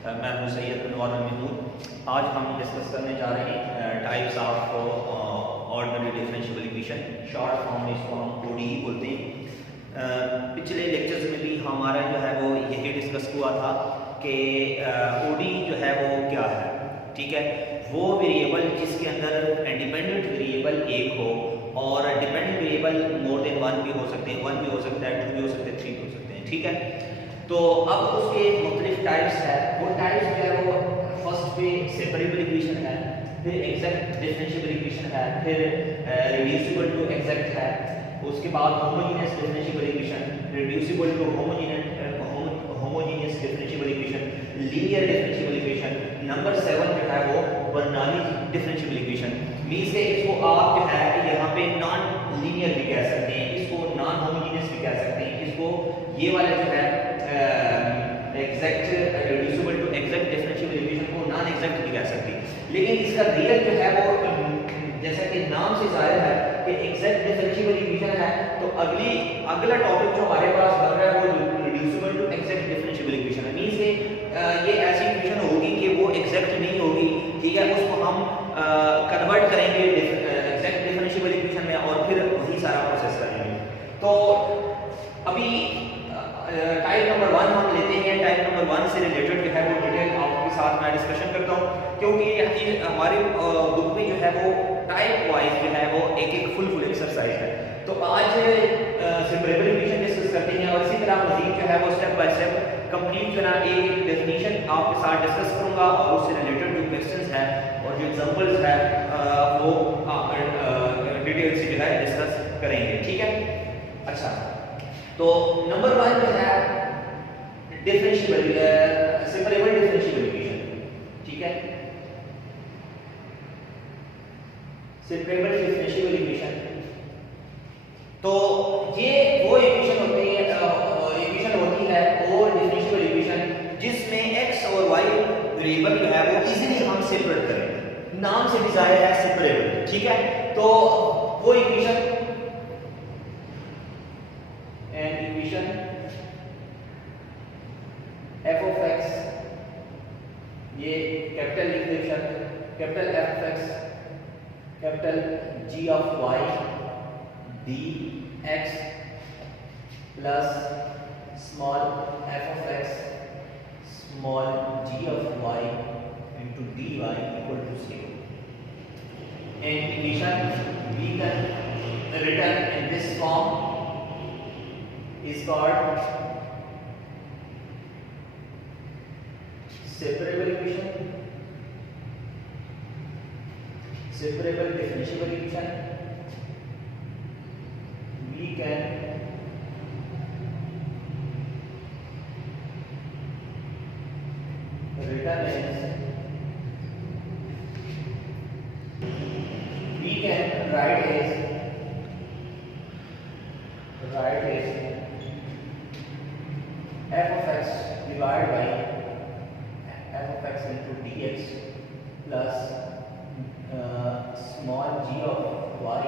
मैं हूं सैयद अनवर महमूद। आज हम डिस्कस करने जा रहे हैं types of ordinary differential equation, short form में इसको हम ODE बोलते हैं। पिछले लेक्चर्स में भी हमारा जो है वो यही डिस्कस हुआ था कि ODE जो है वो क्या है। ठीक है, वो वेरिएबल जिसके अंदर इंडिपेंडेंट वेरिएबल एक हो और dependent variable more than one भी हो सकते हैं, 1 भी हो सकता है, 2 भी हो सकते हैं, 3 भी हो सकते हैं। ठीक है, तो अब उसके मुख्तलिफ टाइप्स है। वो टाइप्स जो है वो फर्स्ट पे सेपरेबल इक्वेशन है, फिर एग्जैक्ट डिफरेंशियल इक्वेशन है, फिर रिड्यूसिबल टू एग्जैक्ट है, उसके बाद homogeneous differential equation, reducible to homogeneous differential equation, linear differential equation, number 7 जो है वो बर्नौली डिफरेंशियल इक्वेशन। मींस के इसको आप जो है यहाँ पे नॉन लीनियर भी कह सकते हैं, इसको नॉन होमोजेनियस भी कह सकते हैं, इसको ये वाला जो है exact reducible to exact differential equation को नॉन एग्जैक्ट भी कह सकते हैं। लेकिन इसका रियल जो है वो जैसा कि नाम से जाहिर है कि एग्जैक्ट डिफरेंशियल इक्वेशन है, तो अगला टॉपिक जो हमारे पास बन रहा है वो reducible to exact differential equation है। मींस ये ऐसी इक्वेशन होगी कि वो एग्जैक्ट नहीं होगी, ठीक है, उसको हम कन्वर्ट करेंगे एग्जैक्ट डिफरेंशियल इक्वेशन में और फिर वही सारा प्रोसेस करेंगे। तो अभी टाइप नंबर 1 हम लेते हैं। टाइप नंबर 1 से रिलेटेड जो है वो डिटेल आपके साथ मैं डिस्कशन करता हूँ, क्योंकि हमारे बुक में जो है वो टाइप वाइज जो है वो एक फुल एक्सरसाइज है। तो आज सेपरेबल इक्वेशन डिस्कस करते हैं और इसी तरह मजीद जो है वो स्टेप बाय स्टेप कंप्लीट करना एक डेफिनेशन आपके साथ डिस्कस करूंगा और उससे रिलेटेड जो क्वेश्चंस है और जो एग्जांपल्स है वो डिटेल से जो है डिस्कस करेंगे। ठीक है, अच्छा, तो नंबर 1 जो है डिफरेंशियल सेपरेबल डिफरेंशियल इक्वेशन। ठीक है, सेपरेबल डिफरेंशियल इक्वेशन, तो ये वो इक्वेशन होती है और डिफरेंशियल इक्वेशन जिसमें x और y वेरिएबल जो है वो इजीली हम सेपरेट करें। नाम से भी जाहिर है सेपरेबल। ठीक है, तो वो इक्वेशन f of x, ये capital equation capital f of x capital g of y dx plus small f of x small g of y into dy equal to 0. And equation we can written in this form is called separable equation, separable differential equation. We can written as, we can write as f of x divided by f of x into dx plus small g of y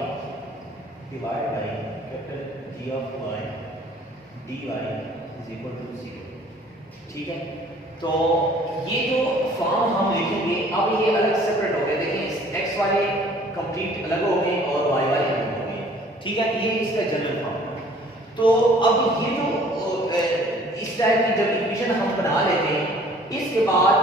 divided by capital G of y dy is equal to 0. ठीक है, तो ये जो form हम लिखेंगे अब ये अलग सेपरेट हो गए। देखिए x वाले कंप्लीट अलग हो गए और y वाले अलग हो गए। ठीक है, ये इसका जनरल फॉर्म। तो अब ये जो इस टाइप की जब इक्वेशन हम बना लेते हैं, इसके बाद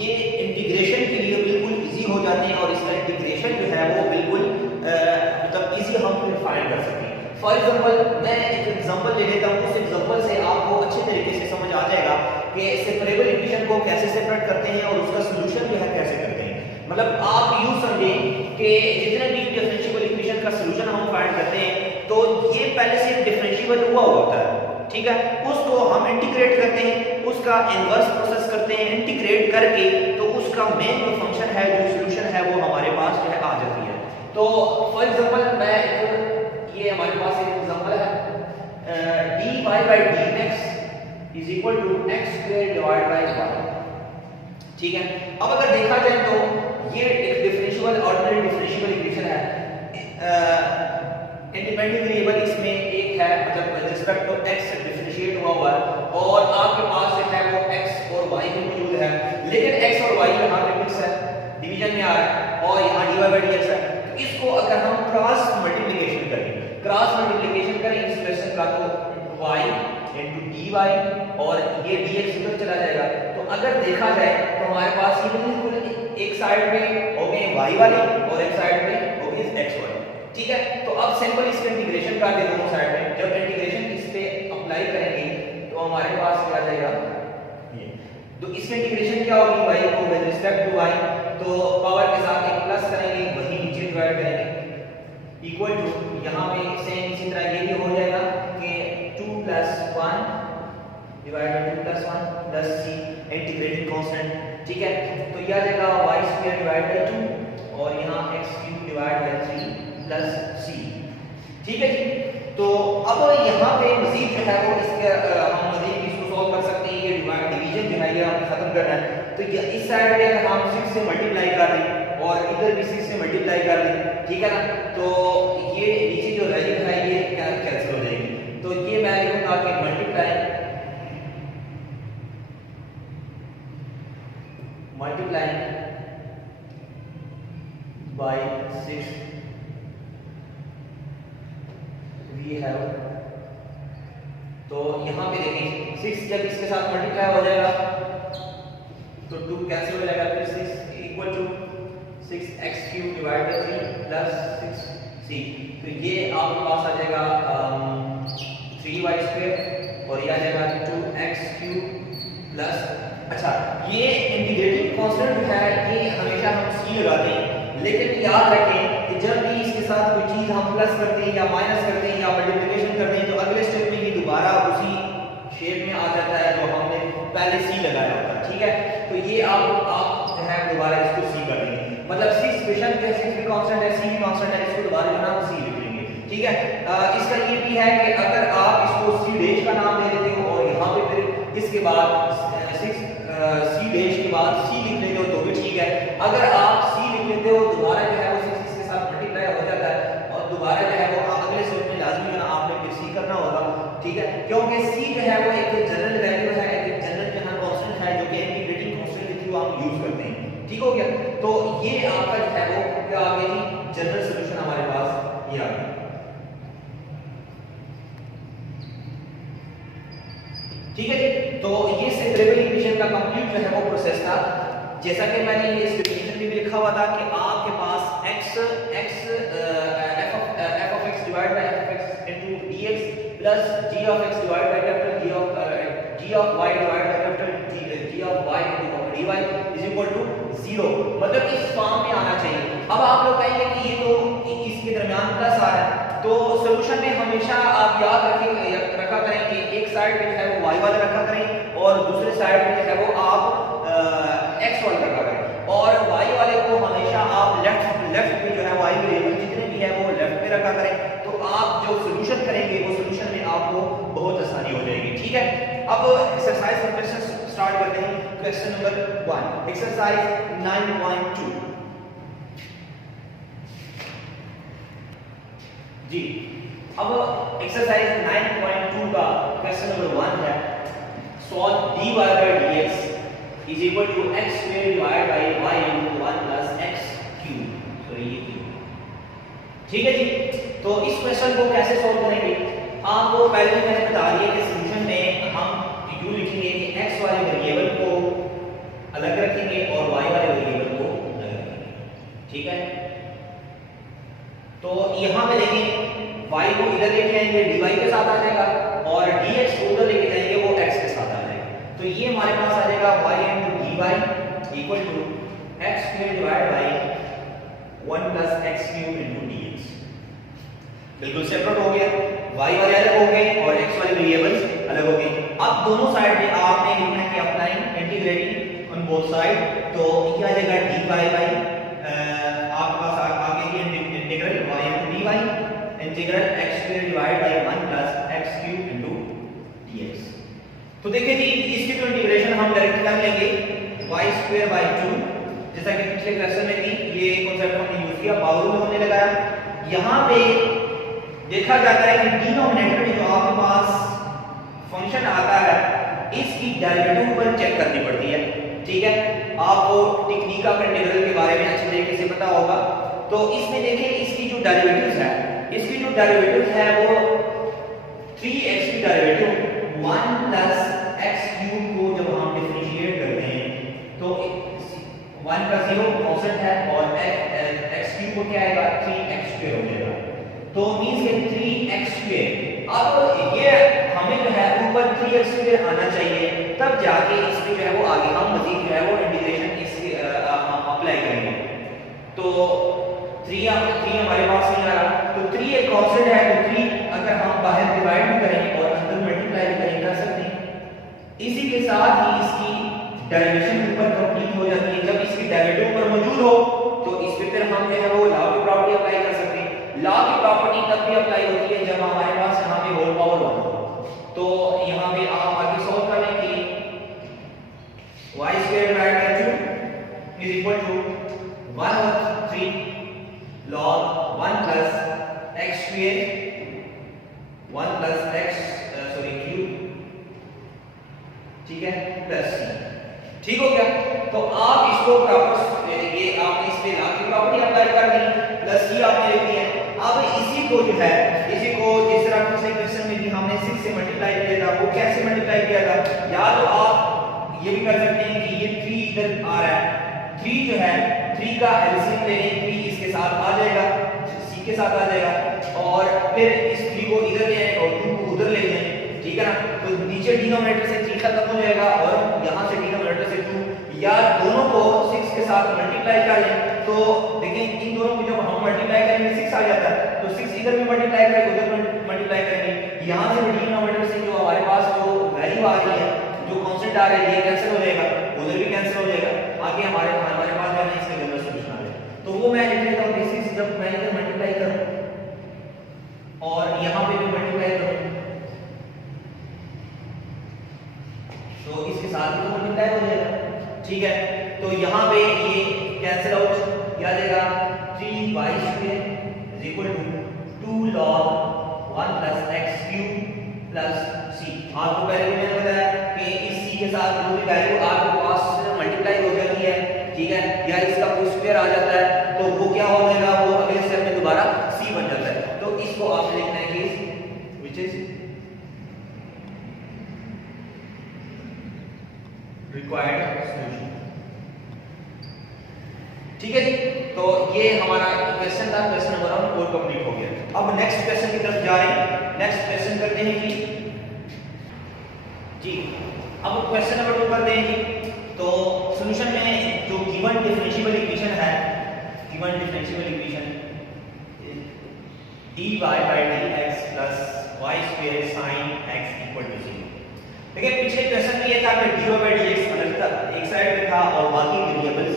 ये इंटीग्रेशन के लिए बिल्कुल इजी हो जाते हैं और इसका इंटीग्रेशन जो है वो बिल्कुल मतलब इजी हम फिर फाइंड कर सकते हैं। फॉर एग्जांपल मैं एक एग्जांपल ले लेता हूँ, उस एग्जांपल से आपको अच्छे तरीके से समझ आ जाएगा कि सेपरेबल इक्वेशन को कैसे सेपरेट करते हैं और उसका सॉल्यूशन जो है कैसे करते हैं। मतलब आप यूं समझें कि जितने भी डिफरेंशियल इक्वेशन का सॉल्यूशन हम फाइंड करते हैं तो ये पहले से डिफरेंशिएबल हुआ होता है। ठीक है, उसको हम इंटीग्रेट करते हैं, उसका इनवर्स प्रोसेस करते हैं, इंटीग्रेट करके तो उसका मेन जो फंक्शन है, जो सॉल्यूशन है वो हमारे पास जो है आ जाती है। तो फॉर एग्जांपल मैं ये हमारे पास एक एग्जांपल है dy by dx is equal to x square divided by y। ठीक है, अब अगर देखा जाए तो ये एक डिफरेंशियल ऑर्डिनरी डिफरेंशियल इक्वेशन है। इंडिपेंडेंट वेरिएबल इसमें एक है, मतलब with respect to x differentiate हुआ है और आपके पास जो है वो x और y के का तो y इंटू डी वाई, और ये dx उधर चला जाएगा। तो अगर देखा जाए तो हमारे पास ये बिल्कुल एक साइड में हो गए y वाले और एक साइड में हो गए x वाले, ठीक है। तो अब सिंपल इसका इंटीग्रेशन कर दे दोनों साइड में, जब इंटीग्रेशन इस पे अप्लाई करेंगे तो हमारे पास क्या आ जाएगा ये। तो इसमें इंटीग्रेशन क्या होगी, y को विद रिस्पेक्ट टू y, तो पावर के साथ एक प्लस करेंगे, वही नीचे डिवाइड करेंगे, इक्वल टू यहाँ पे सेम इसी तरह ये भी हो जाएगा कि 2 + 1 divided 2 + 1 plus c integrating constant, ठीक है। तो ये आ जाएगा y² डिवाइड बाय 2 और यहाँ x³ divide by 3 plus c, ठीक है जी। तो अब यहाँ पे मजीद जो है वो इसके हम मजीद इसको सॉल्व कर सकते हैं, ये डिवीजन जो है ये हम खत्म करना है। तो ये इस साइड पे अगर हम 6 से मल्टीप्लाई कर दें और इधर भी 6 से मल्टीप्लाई कर दें, ठीक है ना, तो ये नीचे जो वैल्यू है ये क्या कैंसिल हो जाएगी। तो ये मैं लिखूंगा कि मल्टीप्लाई बाय 6 वी हैव, तो यहाँ पे देखिए 6 जब इसके साथ मल्टीप्लाई हो जाएगा तो 2 कैंसिल हो जाएगा, फिर 6 equal to 6x³ divide by 3 plus 6c। तो ये आपके पास आ जाएगा 3y² और ये आ जाएगा 2x³ प्लस, अच्छा ये इंटीग्रेटिंग कांस्टेंट है ये हमेशा हम c लगाते हैं, लेकिन याद रखें कि जब भी इसके साथ कोई चीज हम प्लस करते हैं या माइनस करते हैं या मल्टीप्लिकेशन करते हैं तो अगले स्टेप में ये दोबारा उसी शेप में आ जाता है जो हमने पहले c लगाया होता है, ठीक है। तो ये आप जो है दोबारा इसको c कर देंगे, मतलब 6 बेशक है 6 भी कांस्टेंट है c भी कांस्टेंट है, इसको दोबारा जो है c लिख लेंगे, ठीक है। इसका ये भी है कि अगर आप इसको c' का नाम दे देते हो और यहाँ पे फिर इसके बाद 6 c' के बाद c लिख लेते हो तो भी ठीक है। अगर आप c लिख लेते हो दोबारा जो है वो 6 इसके साथ मल्टीप्लाई हो जाता है और दोबारा जो है वो अगले स्टेप में लाजमी है ना आपने फिर c करना होगा, ठीक है, क्योंकि c जो है वो एक जनरल वैल्यू है, एक जनरल जो है कांस्टेंट है जो कि इंटीग्रेटिंग कांस्टेंट के थ्रू हम यूज करते हैं, ठीक हो गया। तो ये आपका जो है वो क्या आ गया जी, जनरल सॉल्यूशन हमारे पास ये आ गया, ठीक है जी। तो ये सेपरेबल इक्वेशन का कंप्लीट जो है वो प्रोसेस था। जैसा कि मैंने ये इस डेफिनेशन में भी लिखा हुआ था कि आपके पास f of x divide by f of x into dx plus g of x divide by capital g of y divide by capital g of y into dy is equal to 0, मतलब इस form में आना चाहिए। अब आप लोग कहेंगे कि ये तो इसके दरमियान प्लस आ रहा है, तो सॉल्यूशन में हमेशा आप याद रखा करें कि एक साइड पे जो है वो y वाला रखा करें और दूसरे साइड पे जो है वो आप x वाला रखा करें, और y वाले को हमेशा आप लेफ्ट पे जो है y वेरिएबल जितने भी है वो लेफ्ट पे रखा करें, तो आप जो सॉल्यूशन करेंगे वो सॉल्यूशन में आपको बहुत आसानी हो जाएगी, ठीक है। अब एक्सरसाइज और क्वेश्चन स्टार्ट करते हैं। क्वेश्चन नंबर 1 एक्सरसाइज 9.2 जी। अब एक्सरसाइज 9.2 का क्वेश्चन नंबर 1 है, solve dy by dx is equal to x² divide by y into 1 plus x³, तो ये ठीक है जी। तो इस क्वेश्चन को कैसे सॉल्व करेंगे, आपको पहले मैंने बता दिया कि सॉल्यूशन में हम यूं लिखेंगे कि x वाले वेरिएबल को अलग रखेंगे और y वाले वेरिएबल को अलग रखेंगे, ठीक है। तो यहाँ पे देखें y को इधर लेके आएंगे dy के साथ आ जाएगा और dx को उधर लेके जाएंगे वो x के साथ आ जाएगा, तो ये हमारे पास आ जाएगा y into dy equal to x² divide by 1 plus x³ into dx। बिल्कुल सेपरेट हो गया, y वाले अलग हो गए और x वाले वेरिएबल्स अलग हो गए। अब दोनों साइड पे आपने लिखना है कि applying integrating on both side, तो ये आ जाएगा dy बाय आपके पास आगे ये integral y into dy integral x² divide by 1 plus x³ into dx। तो देखिए जी इसकी तो इंटीग्रेशन हम डायरेक्ट कर लेंगे y² बाय 2, जैसा कि पिछले क्वेश्चन में भी ये कांसेप्ट हमने यूज किया, पावर में हमने लगाया। यहाँ पे देखा जाता है कि डिनोमिनेटर में जो आपके पास फंक्शन आता है इसकी डेरिवेटिव पर चेक करनी पड़ती है, ठीक है। आपको टेक्निक ऑफ इंटीग्रल के बारे में अच्छे तरीके से पता होगा। तो इसमें देखें इसकी जो डेरिवेटिव्स है, इसकी जो डेरिवेटिव्स है वो 3 अब ये हमें जो है ऊपर 3x² आना चाहिए, तब जाके इसमें जो है वो आगे हम मजीद जो है वो इंटीग्रेशन इसके अप्लाई करेंगे। तो 3 हमारे पास नहीं आ रहा, तो 3 एक कांस्टेंट है, तो 3 अगर हम बाहर डिवाइड भी करें और अंदर मल्टीप्लाई भी करें कर सकते हैं। इसी के साथ ही इसकी डेरिवेशन ऊपर कंप्लीट हो जाती है। जब इसकी डेरिवेटिव ऊपर मौजूद हो तो इस पे फिर हम जो है वो लॉ की प्रॉपर्टी अप्लाई कर सकते हैं। लॉ की प्रॉपर्टी तब भी अप्लाई होती है जब हमारे पास यहाँ पे होल पावर 1 हो। तो यहाँ पे आप आगे सॉल्व कर लें कि y² divide by 2 is equal to 1/3 log 1 plus x² 1 plus x cube, ठीक है, प्लस c। ठीक हो गया। तो आप इसको प्रॉपर ये आपने इस पे लॉ की प्रॉपर्टी अप्लाई कर दी, प्लस c आपने लिख दिया। अब इसी को जो है इसी को जिस तरह पिछले क्वेश्चन में भी हमने 6 से मल्टीप्लाई किया था, वो कैसे मल्टीप्लाई किया था, या तो आप ये भी कर सकते हैं कि ये 3 इधर आ रहा है, 3 जो है 3 का एलसीएम ले लें, 3 इसके साथ आ जाएगा, c के साथ आ जाएगा, और फिर इस 3 को इधर ले आए और 2 को उधर ले जाएं, ठीक है ना। तो नीचे डिनोमिनेटर से 3 खत्म हो जाएगा और यहाँ से डिनोमिनेटर से 2, या दोनों को 6 के साथ मल्टीप्लाई कर लें। तो देखिए इन दोनों को जब हम मल्टीप्लाई करेंगे 6 आ जाता है, तो 6 इधर भी मल्टीप्लाई करेंगे उधर मल्टीप्लाई करेंगे, यहाँ से डिनोमिनेटर से जो हमारे पास जो वैल्यू आ रही है, जो कांस्टेंट आ रहा है, ये कैंसिल हो जाएगा, उधर भी कैंसिल हो जाएगा, आगे हमारे पास वाला इसके अंदर सॉल्यूशन आ जाएगा। तो वो मैं लिख लेता हूँ, दिस इज जब मैं इधर मल्टीप्लाई करूं और यहाँ पे भी मल्टीप्लाई करूं तो इसके साथ ही तो मल्टीप्लाई हो जाएगा, ठीक है। तो यहाँ पे ये कैंसिल आउट क्या देगा, 3y² is equal to 2 log 1 plus x³ plus c। आपको पहले भी मैंने बताया कि इस c के साथ जो भी वैल्यू आपके पास मल्टीप्लाई हो जाती है, ठीक है, या इसका कोई स्क्वायर आ जाता है, तो वो क्या हो जाएगा, वो अगले स्टेप में दोबारा c बन जाता है। तो इसको आपने लिखना है कि व्हिच इज रिक्वायर्ड सॉल्यूशन, ठीक है जी। तो ये हमारा क्वेश्चन था, क्वेश्चन नंबर 1 और कंप्लीट हो गया। अब नेक्स्ट क्वेश्चन की तरफ जा रहे हैं। नेक्स्ट क्वेश्चन करते हैं जी। अब क्वेश्चन नंबर 2 करते हैं जी। तो सॉल्यूशन में जो गिवन डिफरेंशियल इक्वेशन है, given differential equation dy by dx plus y² sin x equal to 0। देखिए पिछले क्वेश्चन में ये था कि dy by dx अलग था, एक साइड पे था और बाकी वेरिएबल्स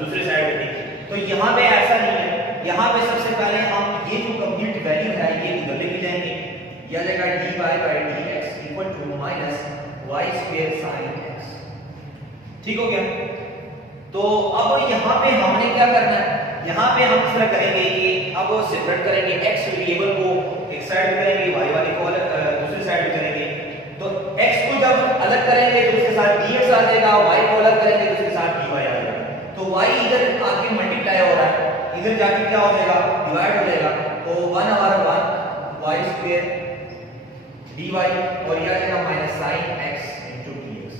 दूसरे साइड पे थी। तो यहाँ पे ऐसा नहीं है, यहाँ पे सबसे पहले हम ये जो कंप्लीट वैल्यू है ये उधर लेके जाएंगे, यह जाएगा dy by dx equal to minus y² sin x, ठीक हो गया। तो अब यहाँ पे हमने क्या करना है, यहाँ पे हम इस तरह करेंगे कि अब सेपरेट करेंगे x वेरिएबल को एक साइड पे करेंगे, y वाले को दूसरी साइड पे करेंगे। तो x को जब अलग करेंगे तो उसके साथ dx आ जाएगा, y को अलग करेंगे तो उसके साथ dy आ जाएगा। तो y इधर आके मल्टीप्लाई हो रहा है, इधर जाके क्या हो जाएगा, डिवाइड हो जाएगा। तो 1 हमारा 1 y² dy और यह आ जाएगा minus sin x into dx।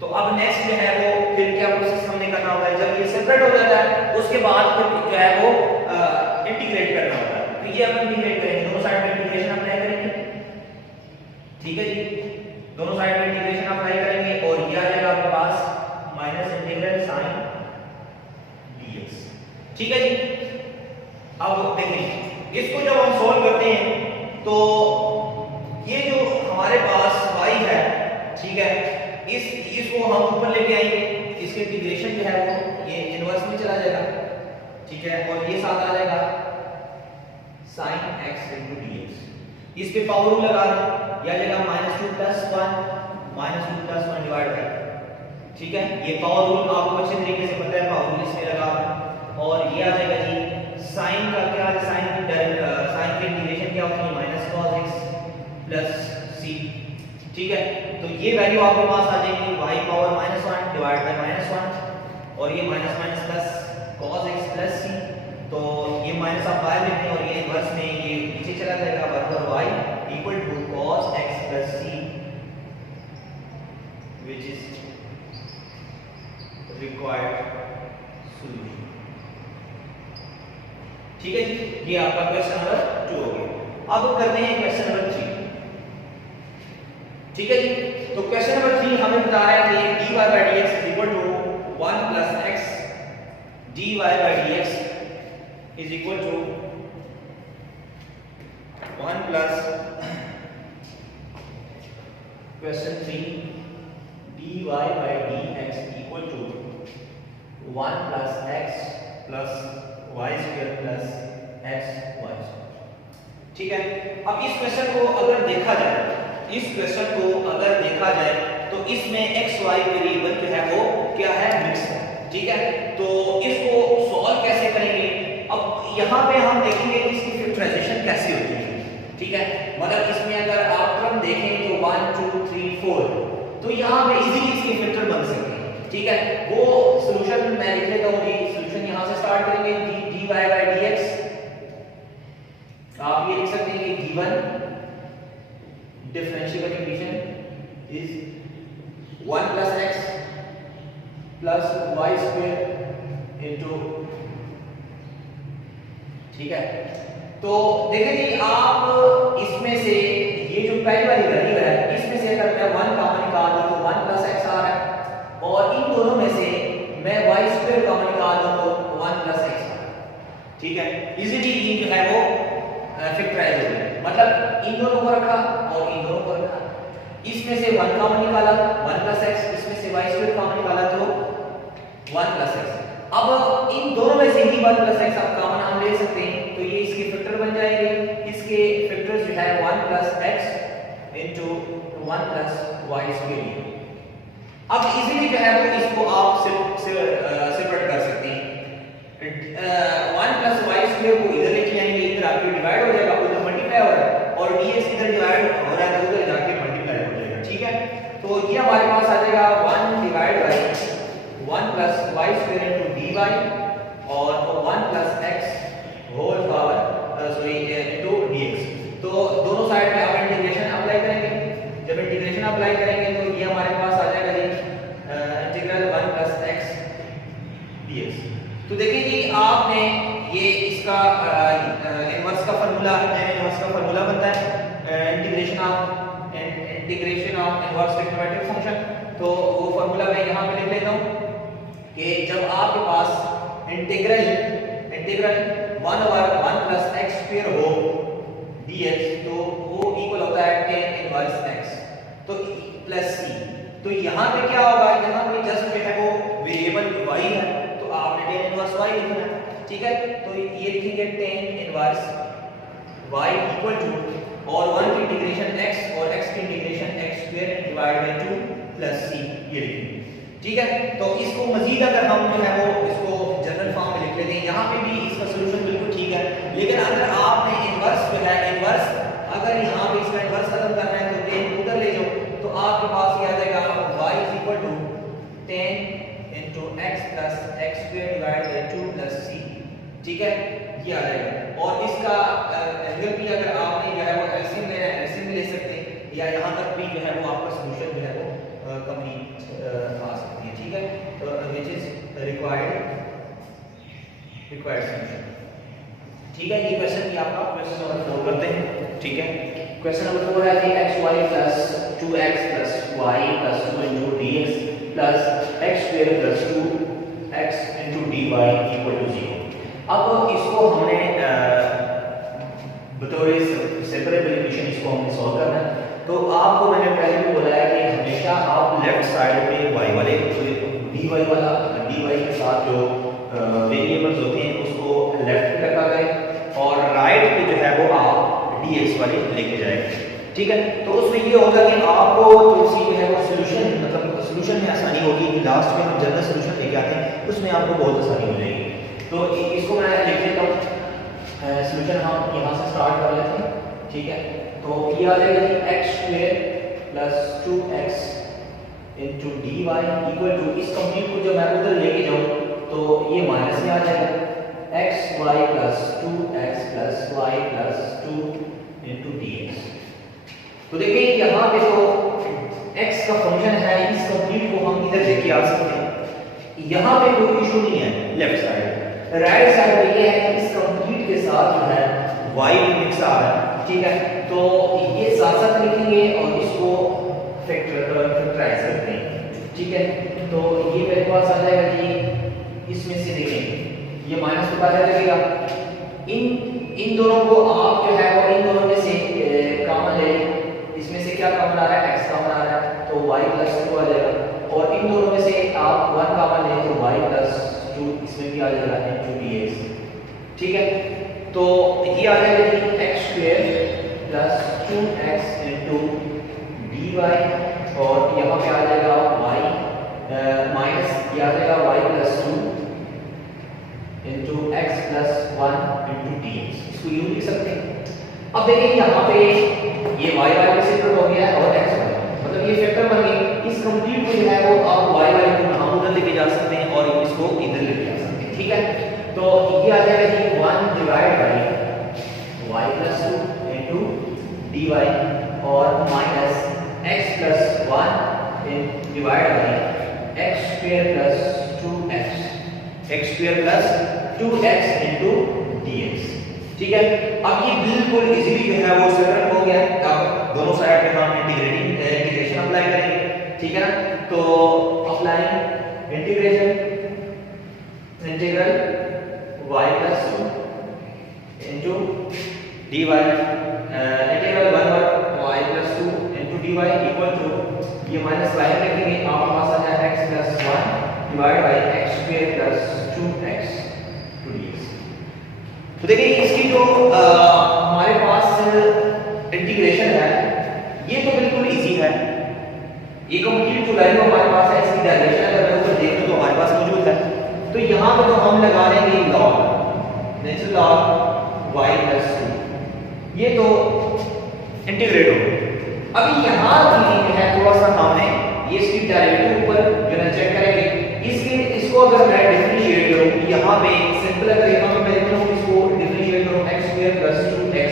तो अब नेक्स्ट जो है वो फिर क्या प्रोसेस हमने करना होता है, जब ये सेपरेट हो जाता है उसके बाद फिर जो है वो इंटीग्रेट करना होता है। तो ये हम इंटीग्रेट करेंगे, दोनों साइड में इंटीग्रेशन अप्लाई करेंगे, ठीक है जी, दोनों साइड में इंटीग्रेशन अप्लाई करेंगे और ये आ जाएगा आपके पास माइनस इंटीग्रल sin dx, ठीक है जी। अब देखें इसको जब हम सॉल्व करते हैं तो ये जो हमारे पास y है, ठीक है, इसको हम ऊपर लेके आएंगे, इसके इंटीग्रेशन जो है वो ये इनवर्स में चला जाएगा, ठीक है, और ये साथ आ जाएगा sin x into dx। इस पे पावर रूल लगा दें, यह आ जाएगा -2 + 1 डिवाइड बाय, ठीक है, ये पावर रूल आपको अच्छे तरीके से पता है, पावर रूल इसमें लगा और ये आ जाएगा जी sin का क्या है, sin की इंटीग्रेशन क्या होती है, -cos x प्लस c, ठीक है। तो ये वैल्यू आपके पास आ जाएगी y पावर -1 डिवाइड बाय -1 और ये minus minus plus cos x plus c। तो ये माइनस आप बाहर लेते हैं और ये इनवर्स में ये नीचे चला जाएगा, बराबर y equal to cos x plus c which is required solution, ठीक है जी। ये आपका क्वेश्चन नंबर 2 हो गया। अब करते हैं क्वेश्चन नंबर 3। ठीक है जी, तो क्वेश्चन नंबर 3 हमें बता रहा है कि dy by dx is equal to 1 plus x dy by dx is equal to 1 plus question 3 dy by dx equal to 1 plus x plus y square plus x y square। ठीक है, अब इस question को अगर देखा जाए तो इसमें x y वेरिएबल जो है वो क्या है, मिक्स है। ठीक है, तो इसको सॉल्व कैसे करेंगे? अब यहाँ पे हम देखेंगे कि इसकी फैक्टराइजेशन कैसे होती है। ठीक है, मतलब इसमें अगर आप क्रम देखें तो 1 2 3 4, तो यहाँ पे इजीली इसके फैक्टर बन सकते हैं। ठीक है, वो सॉल्यूशन मैं लिख लेता हूँ जी। सॉल्यूशन यहाँ से स्टार्ट करेंगे, dy by dx आप ये लिख सकते हैं कि given differential equation is 1 plus x plus y square into, ठीक है। तो देखिए जी, आप इसमें से ये जो पहली वाली वैल्यू है, इसमें से अगर मैं 1 कॉमन निकाल दूं तो 1 plus x आ रहा है, और इन दोनों में से मैं y square कॉमन निकाल दूं तो 1 plus x आ रहा है। ठीक है, इजीली ये जो है वो फैक्टराइज हो गया, मतलब इन दोनों को रखा और इन दोनों को रखा, इसमें से 1 कॉमन निकाला 1 plus x, इसमें से y square कॉमन निकाला तो 1 plus x। अब इन दोनों में से ही 1 plus x आप कॉमन हम ले सकते हैं, तो ये इसके फैक्टर बन जाएंगे। इसके फैक्टर्स जो है 1 plus x into 1 plus y square। अब इजीली जो है वो इसको आप सेपरेट कर सकते हैं। 1 plus y square को इधर लेके आएंगे, इधर आके डिवाइड हो जाएगा, उधर मल्टीप्लाई हो रहा है, और dx इधर डिवाइड हो रहा है तो उधर जाके मल्टीप्लाई हो जाएगा। ठीक है, तो ये हमारे पास आ जाएगा 1 divide by 1 plus y square into dy और 1 plus x whole power into dx। तो दोनों साइड में आप इंटीग्रेशन अप्लाई करेंगे। जब इंटीग्रेशन अप्लाई करेंगे तो ये हमारे पास आ जाएगा जी इंटीग्रल 1 plus x dx। तो देखिए जी, आपने ये इसका इनवर्स का फार्मूला बनता है integration of inverse trigonometric function. तो वो फार्मूला मैं यहाँ पे लिख लेता हूँ कि जब आपके पास इंटीग्रल 1/1 plus x square हो dx, तो वो इक्वल होता है tan इनवर्स x तो प्लस c। तो यहाँ पे क्या होगा, यहाँ पे जस्ट जो है वो वेरिएबल y है, तो आपने tan इनवर्स y लिखना है। ठीक है, तो ये लिखेंगे tan inverse y equal to, और 1 की इंटीग्रेशन x और x की integration x square divide by 2 plus c, ये लिखेंगे। ठीक है, तो इसको मजीद अगर हम जो है वो इसको जनरल फॉर्म में लिख लेते हैं, यहाँ पे भी इसका सॉल्यूशन बिल्कुल ठीक है। लेकिन अगर आपने इनवर्स जो है अगर यहाँ पे इसका इनवर्स खत्म करना है तो tan उधर ले जाओ, तो आपके पास ये आ जाएगा y is equal to tan into x plus x square divided by 2 plus c। ठीक है, ये आ जाएगा, और इसका एंगल भी अगर आपने जो है वो एलसीएम लेना है एलसीएम ले सकते हैं, या यहाँ तक भी जो है वो आपका सॉल्यूशन जो है वो कंप्लीट आ सकती है। ठीक है, तो व्हिच इज रिक्वायर्ड सॉल्यूशन। ठीक है, ये क्वेश्चन भी आपका क्वेश्चन नंबर 4 करते हैं। ठीक है, क्वेश्चन नंबर 4 है कि xy plus 2x plus y plus 2 into dx plus x square plus 2x into dy equal to 0। अब इसको हमने बतौर सेपरेबल इक्वेशन इसको हमने सॉल्व करना है। तो आपको मैंने पहले भी बोला है कि हमेशा आप लेफ्ट साइड पे y वाले dy के साथ जो वेरिएबल्स होते हैं उसको लेफ्ट पे रखा करें, और राइट पे जो है वो आप dx वाले लेके जाएंगे। ठीक है, तो उसमें ये होगा कि आपको थोड़ी जो है वो सॉल्यूशन में आसानी होगी कि लास्ट में हम जनरल सॉल्यूशन लेके आते हैं, उसमें आपको बहुत आसानी हो जाएगी। तो इसको मैं लिख लेता हूँ, सॉल्यूशन हम यहाँ से स्टार्ट कर लेते हैं। ठीक है, तो ये आ जाएगा x square plus 2x into dy equal to, इस कंप्लीट को जब मैं उधर लेके जाऊँ तो ये माइनस में आ जाएगा xy plus 2x plus y plus 2 into dx। तो देखिए यहाँ पे तो x का फंक्शन है, इस कंप्लीट को हम इधर लेके आ सकते हैं, यहाँ पे कोई इशू नहीं है लेफ्ट साइड। राइट साइड पे ये है कि इस कंप्लीट के साथ जो है y भी मिक्स आ रहा है। ठीक है, तो ये साथ साथ लिखेंगे और इसको फैक्टराइज करते हैं। ठीक है, तो ये मेरे पास आ जाएगा जी, इसमें से देखें ये माइनस के बाद लगेगा, इन दोनों को आप जो है वो इन दोनों में से कॉमन ले, इसमें से क्या कॉमन आ रहा है, x कॉमन आ रहा है तो y प्लस 2 आ जाएगा, और इन दोनों में से आप 1 कॉमन ले तो y प्लस 2 इसमें भी आ जाएगा into dx। ठीक है, तो ये आ जाएगा कि x square plus 2x into dy, और यहाँ पे आ जाएगा y माइनस ये आ जाएगा y plus 2 into x plus 1 into dx, इसको यूं लिख सकते हैं। अब देखिए यहाँ पे ये y से सेपरेट हो गया है और x मतलब ये फैक्टर बन गई, इस कंप्लीट को जो है वो आप y को हम उधर लेके जा सकते हैं और इसको इधर लेके जा सकते हैं। ठीक है, तो ये आ जाएगा जी 1 divide by y plus 2 into dy और minus x plus 1 divide by x square plus 2x, x square plus 2x into dx। ठीक है, अब ये बिल्कुल इजीली जो है वो सेपरेट हो गया। अब दोनों साइड पे हम इंटीग्रेशन अप्लाई करेंगे। ठीक है ना, तो applying integration integral y plus 2 into dy integral 1 y plus 2 into dy equal to ये माइनस बाहर रखेंगे, आपके पास आ जाएगा x plus 1 divide by x square plus 2x to dx। तो देखिए इसकी जो हमारे पास इंटीग्रेशन है ये तो बिल्कुल इजी है, ये कंप्लीट जो वैल्यू हमारे पास है इसकी डायरेक्शन अगर मैं ऊपर देख लूं तो हमारे पास मौजूद है। तो यहाँ पे तो हम लगा लेंगे log natural log y plus 2, ये तो इंटीग्रेट हो। अभी यहाँ भी है थोड़ा सा हमने ये इसकी डेरिवेटिव ऊपर जो है चेक करेंगे, इसको अगर मैं डिफरेंशिएट करूं यहाँ पे सिंपल अगर यहाँ पे मैं लिखूं इसको डिफरेंशिएट करूं x स्क्वायर प्लस 2x,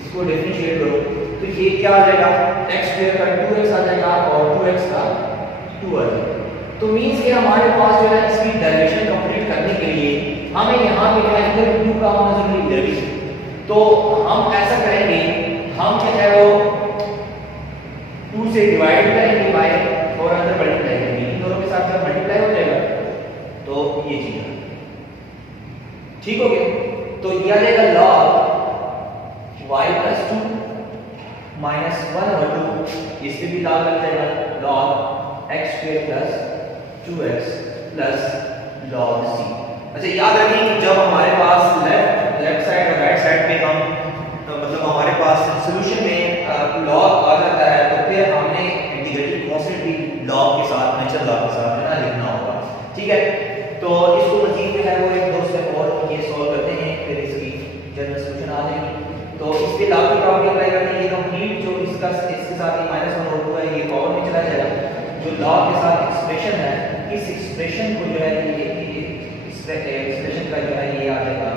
इसको डिफरेंशिएट करूं तो ये क्या आ जाएगा, x स्क्वायर का 2x आ जाएगा और 2x का 2 आ जाएगा। तो मींस कि हमारे पास जो है इसकी डेरिवेशन कंप्लीट करने के लिए हमें यहाँ पे जो है इधर 2 का होना जरूरी इधर भी, तो हम ऐसा करेंगे, हम जो है वो 2 से डिवाइड करेंगे बाय और अंदर मल्टीप्लाई करेंगे, इन दोनों के साथ जब मल्टीप्लाई हो जाएगा तो ये चीज ठीक हो गया। तो ये आ जाएगा log y plus 2 minus 1/2, इसमें भी log लग जाएगा log x square plus 2x plus log c। अच्छा याद रखिए कि जब हमारे पास लेफ्ट साइड और राइट साइड पे हम मतलब हमारे पास सॉल्यूशन में log आ जाता है तो फिर हमने इंटीग्रेटिंग कांस्टेंट भी log के साथ नेचुरल log के साथ है ना लिखना होगा। ठीक है, तो इसको मजीद जो है वो एक दो स्टेप और ये सॉल्व करते हैं, फिर इसकी जनरल सॉल्यूशन आ जाएगी। तो इसके log की प्रॉपर्टी अप्लाई करते हैं, ये कंप्लीट जो इसके साथ ये -1 और 2 है ये पावर में चला जाएगा, जो log के साथ एक्सप्रेशन है इस एक्सप्रेशन को जो है ये एक्सप्रेशन का जो है ये आ जाएगा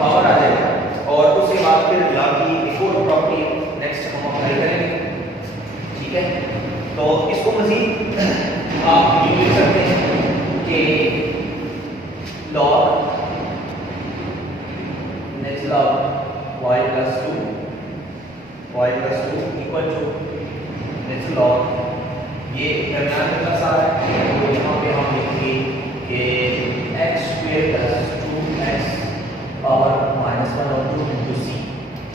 पावर आ जाएगा, और उसके बाद फिर log की एक और प्रॉपर्टी नेक्स्ट हम अप्लाई करेंगे। ठीक है, तो इसको मजीद आप ये लिख सकते हैं कि log natural log y plus 2 equal to natural log ये दरमियान में प्लस आ रहा है तो यहाँ पे हम लिखेंगे कि x square plus 2x power -1/2 into c।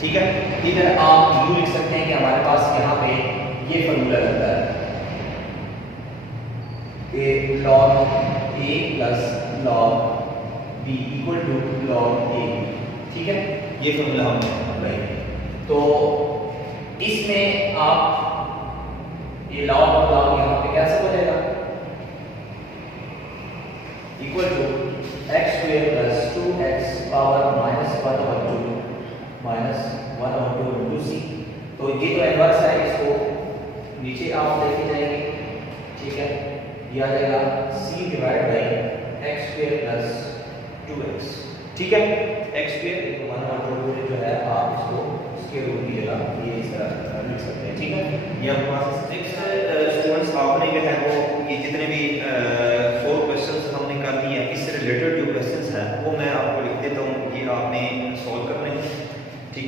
ठीक है, इधर आप यू लिख सकते हैं कि हमारे पास यहाँ पे ये फॉर्मूला लगता है कि log a plus log b equal to log a। ठीक है, ये फॉर्मूला हमने अप्लाई, तो इसमें आप ये log और log यहाँ पे कैसे हो जाएगा, equal to x square plus 2x power -1/2 into c। तो ये तो इनवर्स है, इसको नीचे आप लेके जाएंगे। ठीक है, ये आ जाएगा c divide by x square plus 2x। ठीक है, x स्क्वायर 1/2 जो है आप इसको इसके रूट की जगह ये इस तरह लिख सकते हैं। ठीक है, ये हमारे पास स्टूडेंट्स आपने जो है वो ये जितने भी 4 क्वेश्चंस हमने कर दिए हैं इससे रिलेटेड जो क्वेश्चंस हैं वो मैं आपको लिख देता हूँ, ये आपने सॉल्व करने हैं। ठीक है।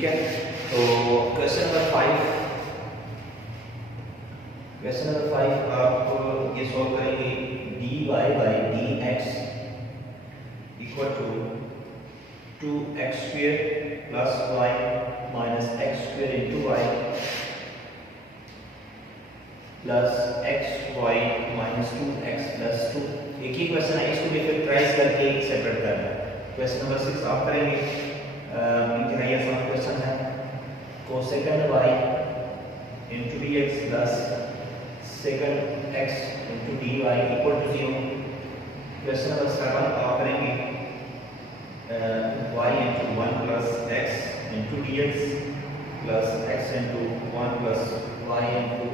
तो क्वेश्चन नंबर 5 आप ये सॉल्व करेंगे dy by dx equal to 2x square plus y minus x square into y plus xy minus 2x plus 2। एक ही क्वेश्चन है, इसको भी फिर ट्राइस करके सेपरेट करना है। क्वेश्चन नंबर 6 आप करेंगे, इंतहाई आसान क्वेश्चन है। Cosecant y into dx plus secant x into dy equal to 0। Question number 7 आप करेंगे y into 1 plus x into dx plus x into 1 plus y into